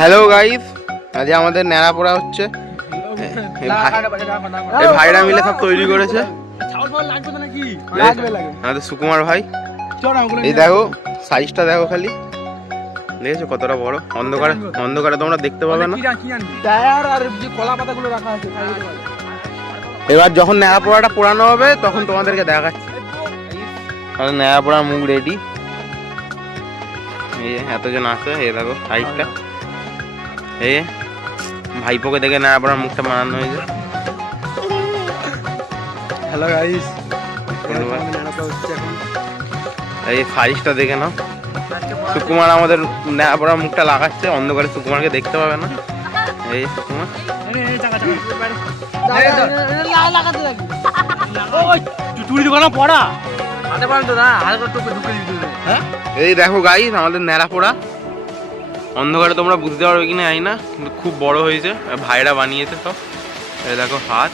Hello guys, আজ আমাদের ন্যাড়া পোড়া হচ্ছে। এই ভাইরা মিলে সব তৈরি করেছে। আমাদের সুকুমার ভাই, এই দেখো সাইজটা দেখো, খালি দেখেছো কতটা বড়। অন্ধকারে তোমরা দেখতে পাবে না। এবার যখন ন্যাড়া পোড়াটা পোড়ানো হবে তখন তোমাদেরকে দেখাচ্ছি। ন্যাড়া পোড়ার মুখ রেডি। এই এতজন আছে, এই দেখো সাইজটা। এই ভাইপোকে দেখে ন্যাড়া পোড়ার মুখটা বানানো হয়েছে। হ্যালো গাইস, এই সাইজটা দেখে নাও। সুকুমার আমাদের ন্যাড়া পোড়ার মুখটা লাগাচ্ছে, অন্ধকারে সুকুমারকে দেখতে পাবে না। এই সুকুমার এই দেখো গাইস, আমাদের ন্যাড়া পোড়া। অন্ধকারে তোমরা বুঝতে পারবে কিনা জানি না, কিন্তু খুব বড় হয়েছে। ভাইরা বানিয়েছে সব। এই দেখো হাত।